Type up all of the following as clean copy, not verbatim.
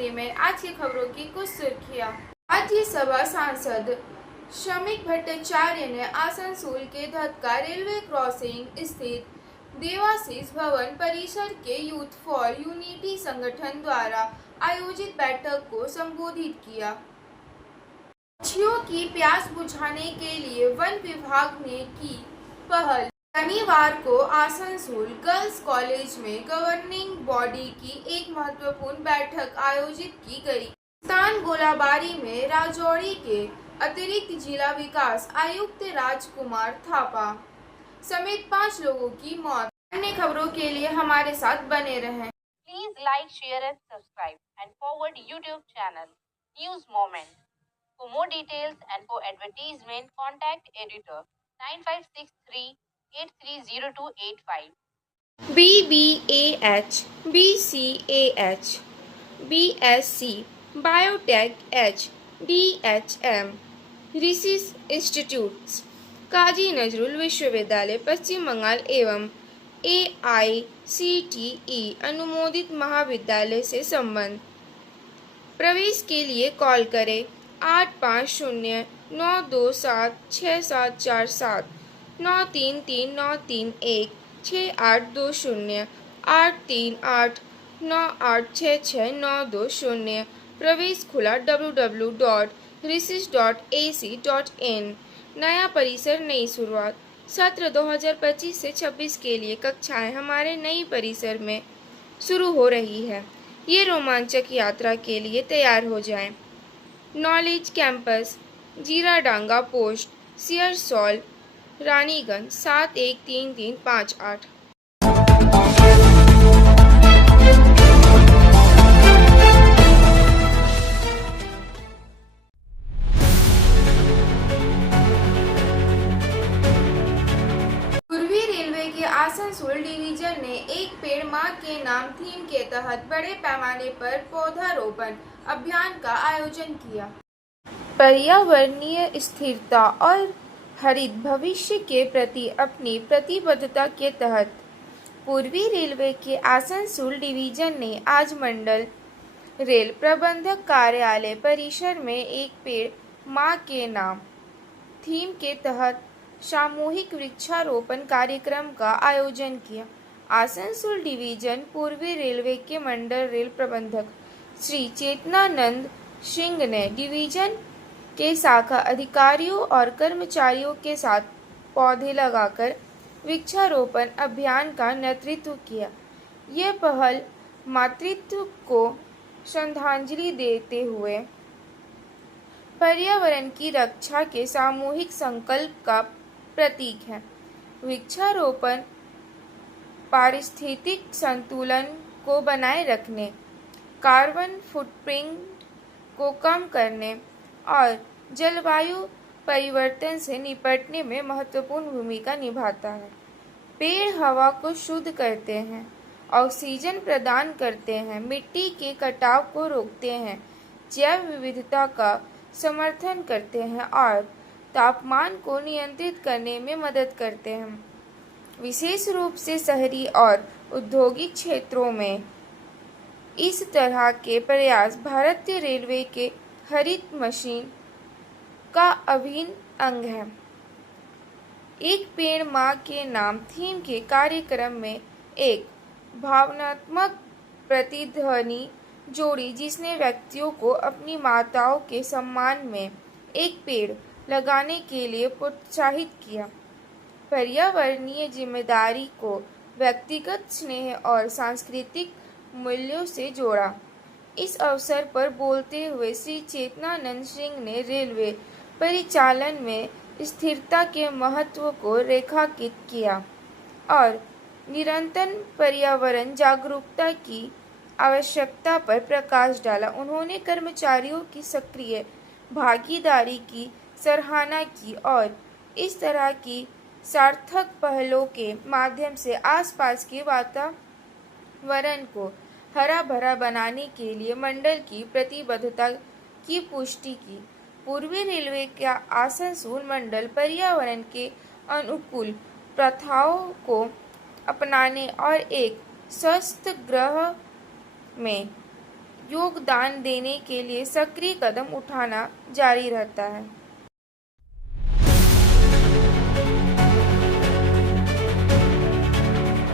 हिंदी में आज की खबरों की कुछ सुर्खियां। राज्यसभा सांसद शमीक भट्टाचार्य ने आसनसोल के धक्का रेलवे क्रॉसिंग स्थित देवाशीष भवन परिसर के यूथ फॉर यूनिटी संगठन द्वारा आयोजित बैठक को संबोधित किया। पक्षियों की प्यास बुझाने के लिए वन विभाग ने की पहल। शनिवार को आसनसोल गर्ल्स कॉलेज में गवर्निंग बॉडी की एक महत्वपूर्ण बैठक आयोजित की गई। स्थान गोलाबारी में राजौरी के अतिरिक्त जिला विकास आयुक्त राजकुमार थापा समेत 5 लोगों की मौत। अन्य खबरों के लिए हमारे साथ बने रहें। Please like, share and subscribe and forward YouTube channel News Moment. For more details and for advertisement, contact editor 9563 830285. BBAH, BCAH, BSc, Biotech H, DHM, ऋषिस institutes, काजी नजरुल विश्वविद्यालय पश्चिम बंगाल एवं AICTE अनुमोदित महाविद्यालय से संबंध। प्रवेश के लिए कॉल करें 8509276747 933931 6820 838986692 प्रवेश खुला www.risis.ac.in। नया परिसर नई शुरुआत। सत्र 2025 से 26 के लिए कक्षाएं हमारे नई परिसर में शुरू हो रही है। ये रोमांचक यात्रा के लिए तैयार हो जाएं। Knowledge campus, Jiradanga post, Searsole, Raniganj 713358। पूर्वी रेलवे के आसनसोल डिवीजन ने एक पेड़ मां के नाम थीम के तहत बड़े पैमाने पर पौधारोपण अभियान का आयोजन किया। पर्यावरणीय स्थिरता और हरित भविष्य के प्रति अपनी प्रतिबद्धता के तहत पूर्वी रेलवे के आसनसोल डिवीजन ने आज मंडल रेल प्रबंधक कार्यालय परिसर में एक पेड़ मां के नाम थीम के तहत सामूहिक वृक्षारोपण कार्यक्रम का आयोजन किया। आसनसोल डिवीजन पूर्वी रेलवे के मंडल रेल प्रबंधक श्री चेतनानंद सिंह ने डिवीजन के शाखा अधिकारियों और कर्मचारियों के साथ पौधे लगाकर वृक्षारोपण अभियान का नेतृत्व किया। यह पहल मातृत्व को श्रद्धांजलि देते हुए पर्यावरण की रक्षा के सामूहिक संकल्प का प्रतीक है। वृक्षारोपण पारिस्थितिक संतुलन को बनाए रखने, कार्बन फुटप्रिंट को कम करने और जलवायु परिवर्तन से निपटने में महत्वपूर्ण भूमिका निभाता है। पेड़ हवा को शुद्ध करते हैं, ऑक्सीजन प्रदान करते हैं, मिट्टी के कटाव को रोकते हैं, जैव विविधता का समर्थन करते हैं और तापमान को नियंत्रित करने में मदद करते हैं। विशेष रूप से शहरी और औद्योगिक क्षेत्रों में इस तरह के प्रयास भारतीय रेलवे के हरित मिशन का अभिन्न अंग है। एक पेड़ मां के नाम थीम के कार्यक्रम में एक भावनात्मक प्रतिध्वनि जोड़ी जिसने व्यक्तियों को अपनी माताओं के सम्मान में एक पेड़ लगाने के लिए प्रोत्साहित किया। पर्यावरणीय जिम्मेदारी को व्यक्तिगत स्नेह और सांस्कृतिक मूल्यों से जोड़ा। इस अवसर पर बोलते हुए श्री चेतनानंद सिंह ने रेलवे परिचालन में स्थिरता के महत्व को रेखांकित किया और निरंतर पर्यावरण जागरूकता की आवश्यकता पर प्रकाश डाला। उन्होंने कर्मचारियों की सक्रिय भागीदारी की सराहना की और इस तरह की सार्थक पहलों के माध्यम से आसपास के वातावरण को हरा भरा बनाने के लिए मंडल की प्रतिबद्धता की पुष्टि की। पूर्वी रेलवे का आसनसोल मंडल पर्यावरण के अनुकूल प्रथाओं को अपनाने और एक स्वस्थ ग्रह में योगदान देने के लिए सक्रिय कदम उठाना जारी रहता है।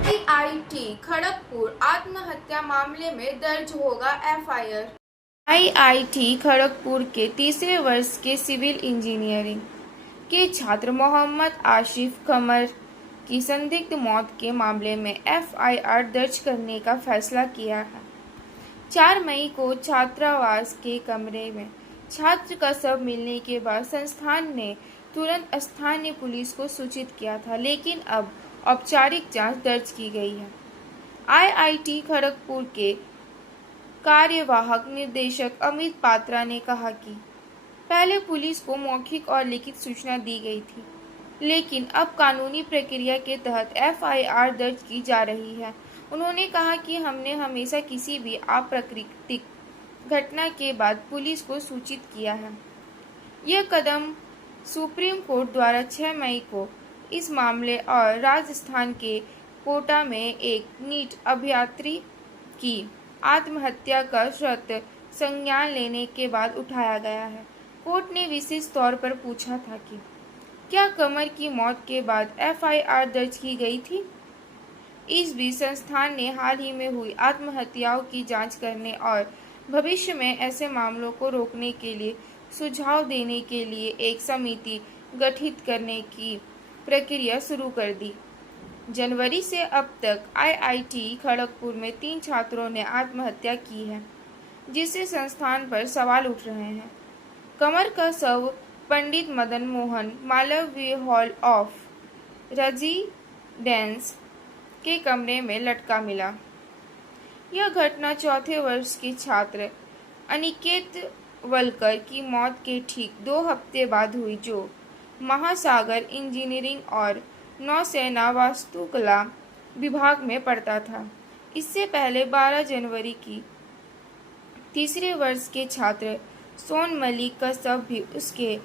आईआईटी खड़गपुर आत्महत्या मामले में दर्ज होगा एफआईआर। आईआईटी खड़गपुर के तीसरे वर्ष के सिविल इंजीनियरिंग के छात्र मोहम्मद आशिफ कमर की संदिग्ध मौत के मामले में एफआईआर दर्ज करने का फैसला किया है। 4 मई को छात्रावास के कमरे में छात्र का शव मिलने के बाद संस्थान ने तुरंत स्थानीय पुलिस को सूचित किया था, लेकिन अब औपचारिक जांच दर्ज की गई है। आईआईटी खड़गपुर के कार्यवाहक निदेशक अमित पात्रा ने कहा कि पहले पुलिस को मौखिक और लिखित सूचना दी गई थी, लेकिन अब कानूनी प्रक्रिया के तहत एफआईआर दर्ज की जा रही है। उन्होंने कहा कि हमने हमेशा किसी भी अप्राकृतिक घटना के बाद पुलिस को सूचित किया है। यह कदम सुप्रीम कोर्ट द्वारा 6 मई को इस मामले और राजस्थान के कोटा में एक नीट अभ्यर्थी की आत्महत्या का सख्त संज्ञान लेने के बाद उठाया गया है। कोर्ट ने विशेष तौर पर पूछा था कि क्या कमर की मौत के बाद एफआईआर दर्ज की गई थी। इस बीच संस्थान ने हाल ही में हुई आत्महत्याओं की जांच करने और भविष्य में ऐसे मामलों को रोकने के लिए सुझाव देने के लिए एक समिति गठित करने की प्रक्रिया शुरू कर दी। जनवरी से अब तक आईआईटी खड़गपुर में 3 छात्रों ने आत्महत्या की है, जिससे संस्थान पर सवाल उठ रहे हैं। कमर का शव Pandit Madan Mohan Malviya hall of residence के कमरे में लटका मिला। यह घटना चौथे वर्ष के छात्र अनिकेत वलकर की मौत के ठीक 2 हफ्ते बाद हुई, जो महासागर इंजीनियरिंग और नौसेना वास्तुकला विभाग में पढ़ता था। इससे पहले 12 जनवरी की तीसरे वर्ष के छात्र सोन मलिक का शव भी उसके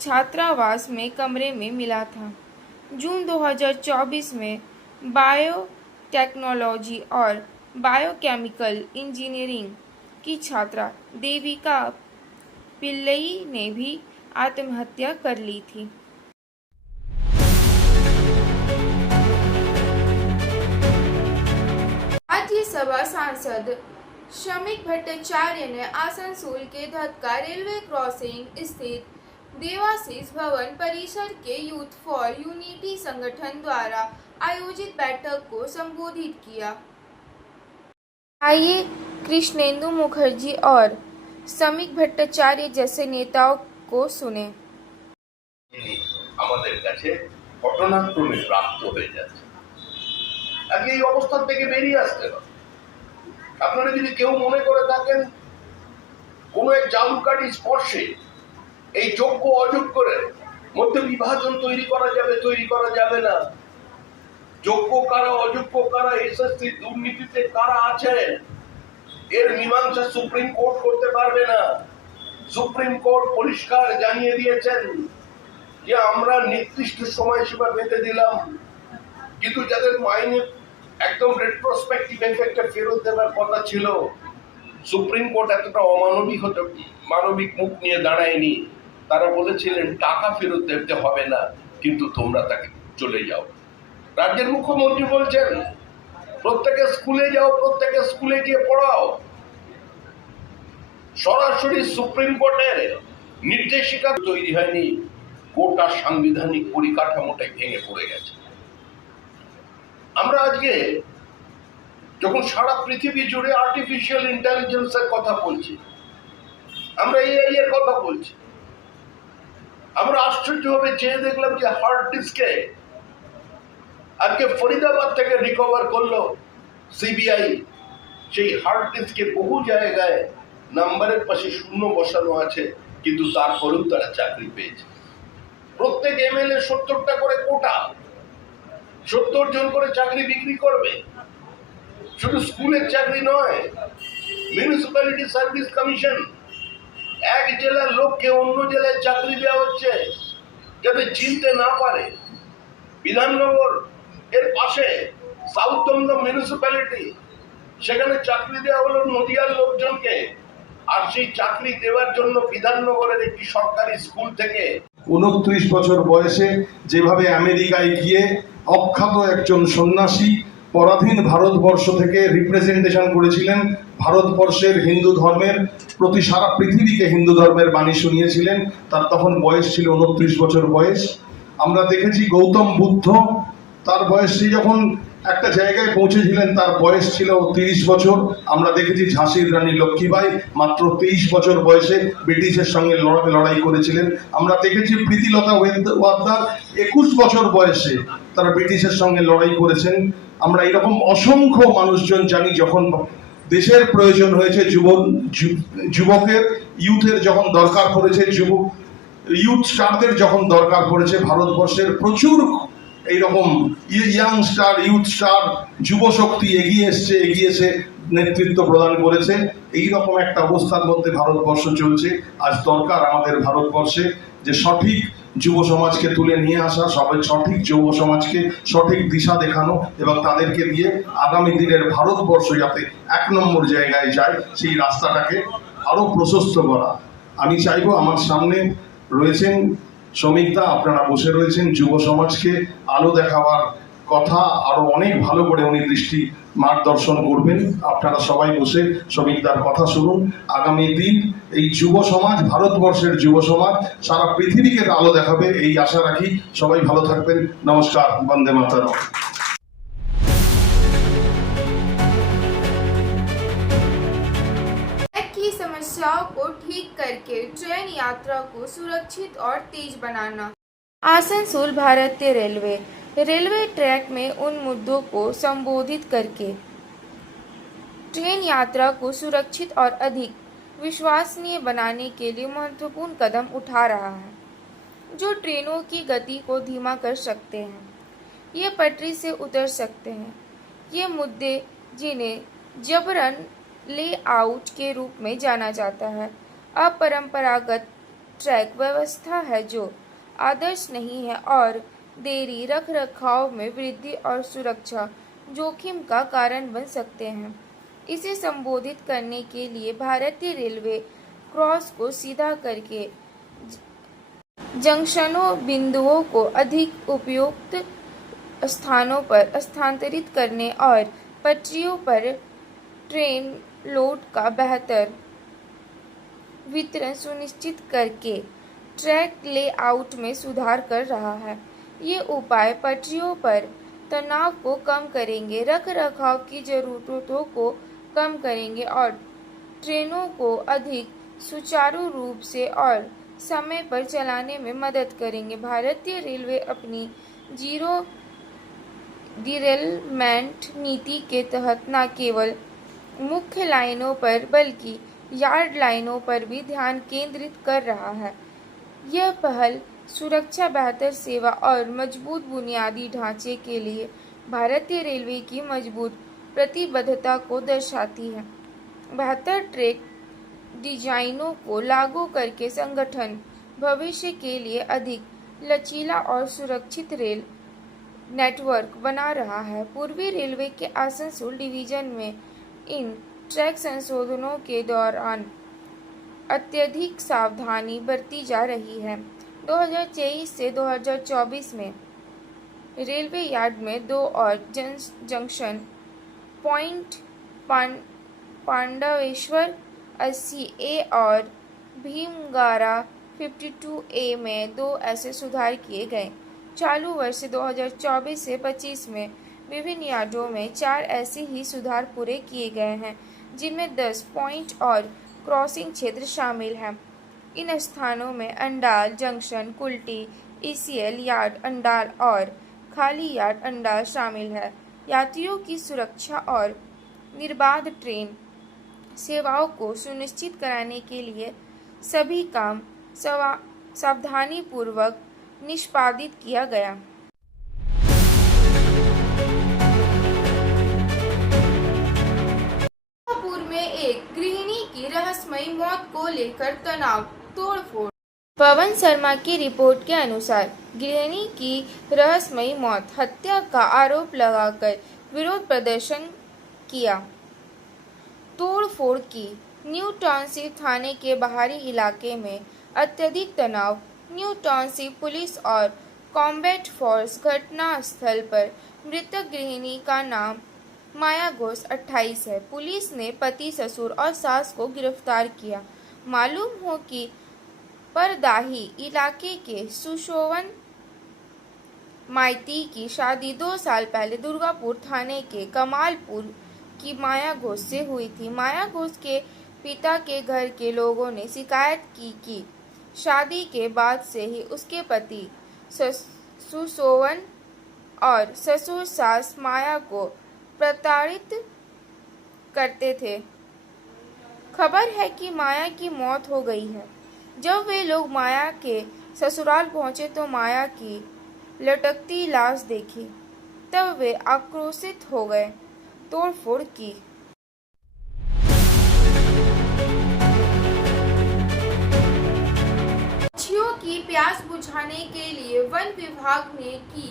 छात्रावास में कमरे में मिला था। जून 2024 में बायोटेक्नोलॉजी और बायोकेमिकल इंजीनियरिंग की छात्रा देविका पिल्लई ने भी आत्महत्या कर ली थी। राज्यसभा सांसद शमीक भट्टाचार्य ने आसनसोल के धक्का रेलवे क्रॉसिंग स्थित देवाशीष भवन परिसर के यूथ फॉर यूनिटी संगठन द्वारा आयोजित बैठक को संबोधित किया। आइए कृष्णेंदु मुखर्जी और शमीक भट्टाचार्य जैसे नेताओं को सुने। আমাদের কাছে ঘটনাক্রমে প্রাপ্ত হয়ে যাচ্ছে। আগে এই অবস্থা থেকে বেরিয়ে আসতে হবে। আপনারা যদি কেউ মনে করে থাকেন কোনো এক জালুকাঠি স্পর্শে এই যোগ্য অযোগ্যের মধ্যে বিভাজন তৈরি করা যাবে না। যোগ্য কারা অযোগ্য কারা এসএসসি দুর্নীতিতে কারা আছে এর মীমাংসা সুপ্রিম কোর্ট করতে পারবে না। সুপ্রিম কোর্ট পরিষ্কার জানিয়ে দিয়েছেন যে আমরা নির্দিষ্ট সময়সীমা বেঁধে দিলাম, কিন্তু যাদের মাইনে একদম রেট্রোস্পেক্টিভ এফেক্টে ফেরত দেওয়ার কথা ছিল, সুপ্রিম কোর্ট এতটা মানবিক মুখ নিয়ে দাঁড়ায়নি। তারা বলেছিলেন টাকা ফেরত দিতে হবে না, কিন্তু তোমরা তাকে চলে যাও। রাজ্যের মুখ্যমন্ত্রী বলছেন প্রত্যেকে স্কুলে যাও, প্রত্যেকে স্কুলে গিয়ে পড়াও। সরাসরি সুপ্রিম কোর্টের নির্দেশিকা তৈরি হয়নি, গোটা সাংবিধানিক পরিকাঠামোটাই ভেঙে পড়ে গেছে। আমরা আজকে যখন সারা পৃথিবী জুড়ে আর্টিফিশিয়াল ইন্টেলিজেন্সের কথা বলছি, আমরা এআই এর কথা বলছি, আমরা আশ্চর্যভাবে চেয়ে দেখলাম যে হার্ড ডিস্কে আজকে ফরিদাবাদ থেকে রিকভার করলো সিবিআই। সেই হার্ড ডিস্কে বহু জায়গায় নাম্বারের পাশে শূন্য বসানো আছে, কিন্তু তারপরেও তারা চাকরি পেয়েছে। প্রত্যেক এমএলএ 70টা করে কোটা, 70 জন করে চাকরি বিক্রি করবে। শুধু স্কুলের চাকরি নয়, মিউনিসিপ্যালিটি সার্ভিস কমিশন, এক জেলার লোককে অন্য জেলায় চাকরি দেওয়া হচ্ছে যাতে চিনতে না পারে। বিধাননগর এর পাশে সাউথ দমদম মিউনিসিপ্যালিটি সেখানে চাকরি দেওয়া হলো নদিয়ার লোকজনকে, আর সেই চাকরি দেওয়ার জন্য বিধাননগরের একটি সরকারি স্কুল থেকে 29 বছর বয়সে যেভাবে আমেরিকায় গিয়ে অখ্যাত একজন সন্ন্যাসী পরাধীন ভারতবর্ষ থেকে রিপ্রেজেন্টেশন করেছিলেন, ভারতবর্ষের হিন্দু ধর্মের প্রতি সারা পৃথিবীকে হিন্দু ধর্মের বাণী শুনিয়েছিলেন। তার তখন বয়স ছিল 29 বছর বয়স। আমরা দেখেছি গৌতম বুদ্ধ, তার বয়স সে যখন একটা জায়গায় পৌঁছেছিলেন তার বয়স ছিল 30 বছর। আমরা দেখেছি ঝাঁসির রানী লক্ষ্মীবাই মাত্র 23 বছর বয়সে ব্রিটিশের সঙ্গে লড়াই করেছিলেন। আমরা দেখেছি প্রীতিলতা ওয়াদ্দেদার 21 বছর বয়সে তারা ব্রিটিশের সঙ্গে লড়াই করেছেন। আমরা এরকম অসংখ্য মানুষজন জানি, যখন দেশের প্রয়োজন হয়েছে, যুবকের ইউথের যখন দরকার পড়েছে, ইউথ স্টারদের যখন দরকার পড়েছে, ভারতবর্ষের প্রচুর এইরকম ইয়াং স্টার, ইউথ স্টার, যুব শক্তি এগিয়েছে, নেতৃত্ব প্রদান করেছে। এইরকম একটা অবস্থার মধ্যে ভারতবর্ষ চলছে। আজ দরকার আমাদের ভারতবর্ষে যে সঠিক যুব সমাজকে তুলে নিয়ে আসা, সঠিক যুব সমাজকে সঠিক দিশা দেখানো এবং তাদেরকে দিয়ে আগামী দিনের ভারতবর্ষ যাতে 1 নম্বর জায়গায় যায় সেই রাস্তাটাকে আরো প্রশস্ত করা। আমি চাইবো, আমার সামনে রয়েছেন শ্রমিকদা, আপনারা বসে রয়েছেন, যুব সমাজকে আলো দেখাবার কথা আরো অনেক ভালো করে উনি দৃষ্টি মার্গদর্শন করবেন। আপনারা সবাই বসে শ্রমিকদার কথা শুনুন। আগামী দিন এই যুব সমাজ, ভারতবর্ষের যুব সমাজ সারা পৃথিবীকে আলো দেখাবে, এই আশা রাখি। সবাই ভালো থাকবেন। নমস্কার। বন্দে মাতরম। की समस्याओं को ठीक करके ट्रेन यात्रा को सुरक्षित और तेज बनाना। आसनसोल भारतीय रेलवे ट्रैक में उन मुद्दों को संबोधित करके ट्रेन यात्रा को सुरक्षित और अधिक विश्वसनीय बनाने के लिए महत्वपूर्ण कदम उठा रहा है, जो ट्रेनों की गति को धीमा कर सकते हैं, ये पटरी से उतर सकते हैं। ये मुद्दे, जिन्हें जबरन लेआउट के रूप में जाना जाता है, अपरंपरागत ट्रैक व्यवस्था है जो आदर्श नहीं है और देरी, रखरखाव में वृद्धि और सुरक्षा जोखिम का कारण बन सकते हैं। इसे संबोधित करने के लिए भारतीय रेलवे क्रॉस को सीधा करके जंक्शनों, बिंदुओं को अधिक उपयुक्त स्थानों पर स्थानांतरित करने और पटरियों पर ट्रेन लोड का बेहतर वितरण सुनिश्चित करके ट्रैक लेआउट में सुधार कर रहा है। ये उपाय पटरियों पर तनाव को कम करेंगे, रखरखाव की जरूरतों को कम करेंगे और ट्रेनों को अधिक सुचारू रूप से और समय पर चलाने में मदद करेंगे। भारतीय रेलवे अपनी जीरो डिरेलमेंट नीति के तहत न केवल मुख्य लाइनों पर बल्कि यार्ड लाइनों पर भी ध्यान केंद्रित कर रहा है। यह पहल सुरक्षा, बेहतर सेवा और मजबूत बुनियादी ढांचे के लिए भारतीय रेलवे की मजबूत प्रतिबद्धता को दर्शाती है। बेहतर ट्रैक डिजाइनों को लागू करके संगठन भविष्य के लिए अधिक लचीला और सुरक्षित रेल नेटवर्क बना रहा है। पूर्वी रेलवे के आसनसोल डिवीजन में इन ट्रैक संशोधनों के दौरान अत्यधिक सावधानी बरती जा रही है। 2023 से 2024 में रेलवे यार्ड में 2 और जंक्शन पॉइंट पांडवेश्वर 80A और भीमगारा 52A में 2 ऐसे सुधार किए गए। चालू वर्ष 2024 से 25 में विभिन्न यार्डों में 4 ऐसे ही सुधार पूरे किए गए हैं, जिनमें 10 पॉइंट और क्रॉसिंग क्षेत्र शामिल हैं। इन स्थानों में Andal junction, Kulti, ECL yard Andal और खाली यार्ड अंडाल शामिल है। यात्रियों की सुरक्षा और निर्बाध ट्रेन सेवाओं को सुनिश्चित कराने के लिए सभी काम सावधानीपूर्वक निष्पादित किया गया। में एक गृहिणी की रहस्यमयी मौत को लेकर तनाव, तोड़फोड़। पवन शर्मा की रिपोर्ट के अनुसार गृहिणी की रहस्यमयी मौत, हत्या का आरोप लगाकर विरोध प्रदर्शन किया। तोड़फोड़ की। न्यू टाउनशिप थाने के बाहरी इलाके में अत्यधिक तनाव। न्यू टाउनशिप पुलिस और कॉम्बैट फोर्स घटनास्थल पर। मृतक गृहिणी का नाम माया घोष 28 है। पुलिस ने पति, ससुर और सास को गिरफ्तार किया। मालूम हो कि परदाही इलाके के सुशोभन माइती की शादी 2 साल पहले दुर्गापुर थाने के कमालपुर की माया घोष से हुई थी। माया घोष के पिता के घर के लोगों ने शिकायत की कि शादी के बाद से ही उसके पति सुशोभन और ससुर सास माया को प्रताड़ित करते थे। खबर है कि माया की मौत हो गई है। जब वे लोग माया के ससुराल पहुंचे तो माया की लटकती लाश देखी। तब वे आक्रोशित हो गए, तोड़फोड़ की। पक्षियों की प्यास बुझाने के लिए वन विभाग ने की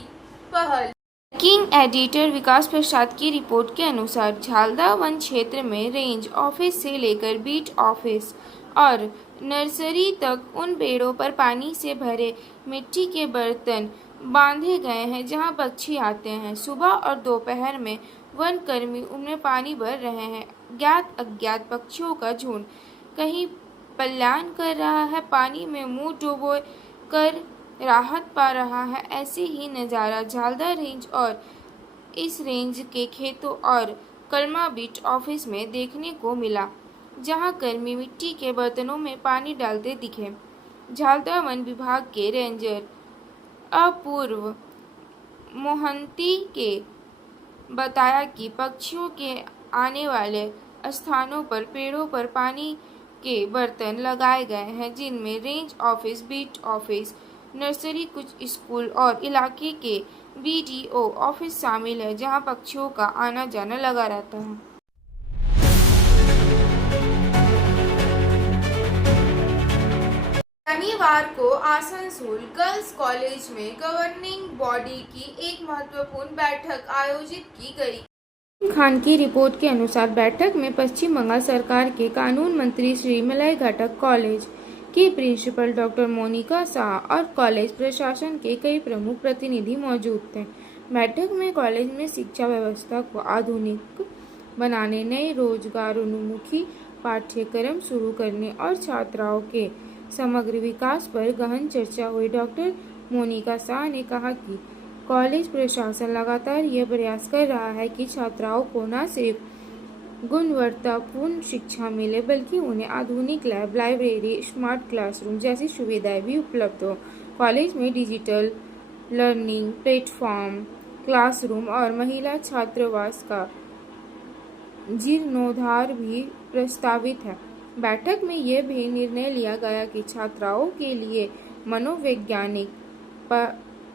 पहल। किंग एडिटर विकास प्रसाद की रिपोर्ट के अनुसार झालदा वन क्षेत्र में रेंज ऑफिस से लेकर बीट ऑफिस और नर्सरी तक उन पेड़ों पर पानी से भरे मिट्टी के बर्तन बांधे गए हैं जहां पक्षी आते हैं। सुबह और दोपहर में वन कर्मी उनमें पानी भर रहे हैं। ज्ञात अज्ञात पक्षियों का झुंड कहीं पलायन कर रहा है, पानी में मुंह डुबो कर राहत पा रहा है। ऐसे ही नज़ारा झालदा रेंज और इस रेंज के खेतों और कलमा बीट ऑफिस में देखने को मिला, जहां कर्मी मिट्टी के बर्तनों में पानी डालते दिखे। झालदा वन विभाग के रेंजर अपूर्व मोहंती के बताया कि पक्षियों के आने वाले स्थानों पर पेड़ों पर पानी के बर्तन लगाए गए हैं, जिनमें range office, beat office, nursery, कुछ स्कूल और इलाके के BDO ऑफिस शामिल है, जहां पक्षियों का आना जाना लगा रहता है। शनिवार को आसनसोल गर्ल्स कॉलेज में गवर्निंग बॉडी की एक महत्वपूर्ण बैठक आयोजित की गई। खान की रिपोर्ट के अनुसार बैठक में पश्चिम बंगाल सरकार के कानून मंत्री श्री मलय घटक, कॉलेज की प्रिंसिपल डॉक्टर मोनिका शाह और कॉलेज प्रशासन के कई प्रमुख प्रतिनिधि मौजूद थे। बैठक में कॉलेज में शिक्षा व्यवस्था को आधुनिक बनाने, नए रोजगारोन्मुखी पाठ्यक्रम शुरू करने और छात्राओं के समग्र विकास पर गहन चर्चा हुई। डॉक्टर मोनिका शाह ने कहा कि कॉलेज प्रशासन लगातार यह प्रयास कर रहा है कि छात्राओं को न सिर्फ गुणवत्तापूर्ण शिक्षा मिले, बल्कि उन्हें आधुनिक लैब, लाइब्रेरी, स्मार्ट क्लासरूम जैसी सुविधाएं भी उपलब्ध हो। कॉलेज में डिजिटल लर्निंग प्लेटफॉर्म, क्लासरूम और महिला छात्रावास का जीर्णोद्धार भी प्रस्तावित है। बैठक में यह भी निर्णय लिया गया कि छात्राओं के लिए मनोवैज्ञानिक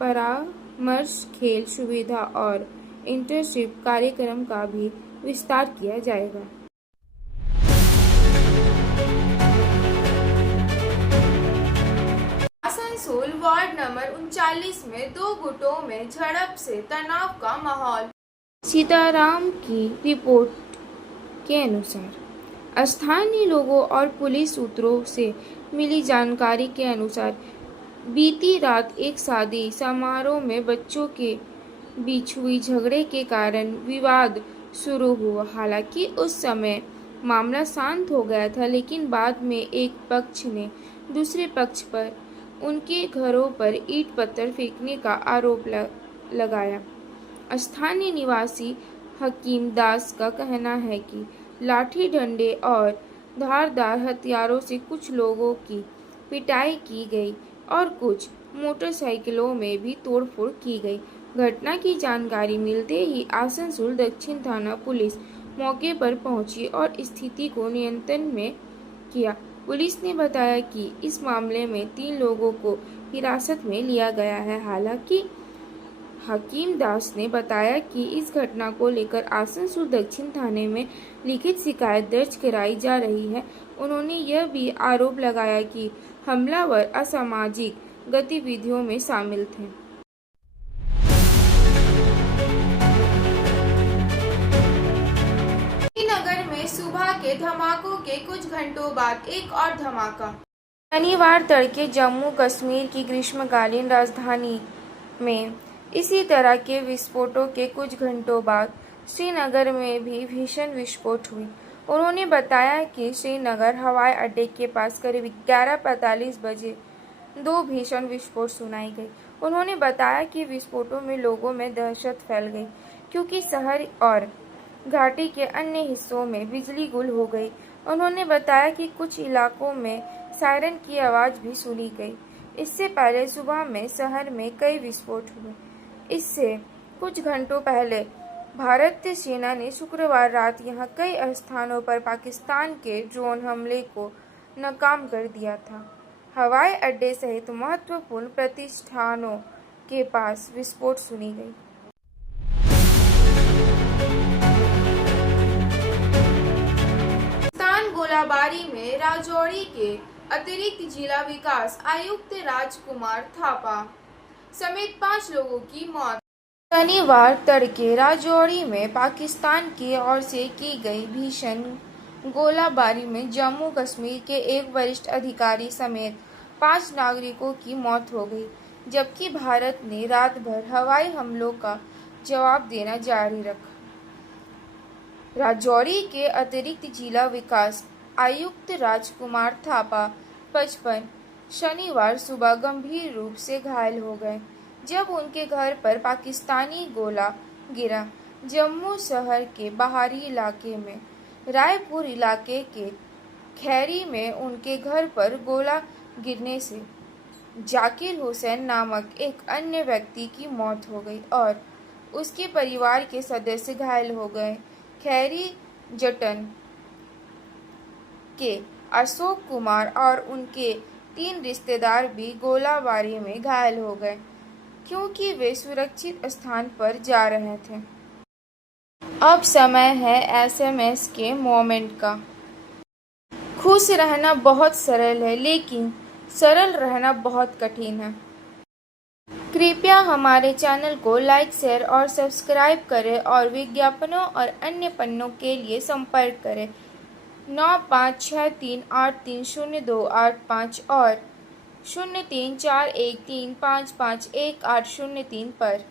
परामर्श, खेल सुविधा और इंटर्नशिप कार्यक्रम का भी विस्तार किया जाएगा। आसनसोल वार्ड नंबर 39 में 2 गुटों में झड़प से तनाव का माहौल। सीताराम की रिपोर्ट के अनुसार स्थानीय लोगों और पुलिस सूत्रों से मिली जानकारी के अनुसार बीती रात एक शादी समारोह में बच्चों के बीच हुई झगड़े के कारण विवाद शुरू हुआ। हालांकि उस समय मामला शांत हो गया था, लेकिन बाद में एक पक्ष ने दूसरे पक्ष पर उनके घरों पर ईंट पत्थर फेंकने का आरोप लगाया। स्थानीय निवासी हकीम दास का कहना है कि लाठी डंडे और धारदार हथियारों से कुछ लोगों की पिटाई की गई और कुछ मोटरसाइकिलों में भी तोड़फोड़ की गई। घटना की जानकारी मिलते ही आसनसोल दक्षिण थाना पुलिस मौके पर पहुंची और स्थिति को नियंत्रण में किया। पुलिस ने बताया कि इस मामले में 3 लोगों को हिरासत में लिया गया है। हालांकि हकीम दास ने बताया कि इस घटना को लेकर आसनसोल दक्षिण थाने में लिखित शिकायत दर्ज कराई जा रही है। उन्होंने यह भी आरोप लगाया कि हमलावर असामाजिक गतिविधियों में शामिल थे। श्रीनगर में सुबह के धमाकों के कुछ घंटों बाद एक और धमाका। शनिवार तड़के जम्मू कश्मीर की ग्रीष्मकालीन राजधानी में इसी तरह के विस्फोटों के कुछ घंटों बाद श्रीनगर में भी भीषण विस्फोट हुई। उन्होंने बताया कि श्रीनगर हवाई अड्डे के पास करीब 11:45 बजे 2 भीषण विस्फोट सुनाई गई। उन्होंने बताया कि विस्फोटों में लोगों में दहशत फैल गई क्योंकि शहर और घाटी के अन्य हिस्सों में बिजली गुल हो गई। उन्होंने बताया कि कुछ इलाकों में सायरन की आवाज़ भी सुनी गई। इससे पहले सुबह में शहर में कई विस्फोट हुए। इससे कुछ घंटों पहले भारतीय सेना ने शुक्रवार रात यहां कई स्थानों पर पाकिस्तान के ड्रोन हमले को नाकाम कर दिया था। हवाई अड्डे सहित महत्वपूर्ण प्रतिष्ठानों के पास विस्फोट सुनी गई। पाकिस्तान गोलाबारी में राजौरी के अतिरिक्त जिला विकास आयुक्त राजकुमार थापा समेत 5 लोगों की मौत। शनिवार तड़के राजौरी में पाकिस्तान की ओर से की गई भीषण गोलाबारी में जम्मू कश्मीर के एक वरिष्ठ अधिकारी समेत 5 नागरिकों की मौत हो गई, जबकि भारत ने रात भर हवाई हमलों का जवाब देना जारी रखा। राजौरी के अतिरिक्त जिला विकास आयुक्त राजकुमार थापा 55 शनिवार सुबह गंभीर रूप से घायल हो गए जब उनके घर पर पाकिस्तानी गोला गिरा। जम्मू शहर के बाहरी इलाके में रायपुर इलाके के खैरी में उनके घर पर गोला गिरने से जाकिर हुसैन नामक एक अन्य व्यक्ति की मौत हो गई और उसके परिवार के सदस्य घायल हो गए। खैरी जटन के अशोक कुमार और उनके 3 रिश्तेदार भी गोलाबारी में घायल हो गए क्योंकि वे सुरक्षित स्थान पर जा रहे थे। अब समय है SMS के मोमेंट का। खुश रहना बहुत सरल है, लेकिन सरल रहना बहुत कठिन है। कृपया हमारे चैनल को लाइक, शेयर और सब्सक्राइब करें और विज्ञापनों और अन्य पन्नों के लिए संपर्क करें 9563830285 और 034135510803 पर।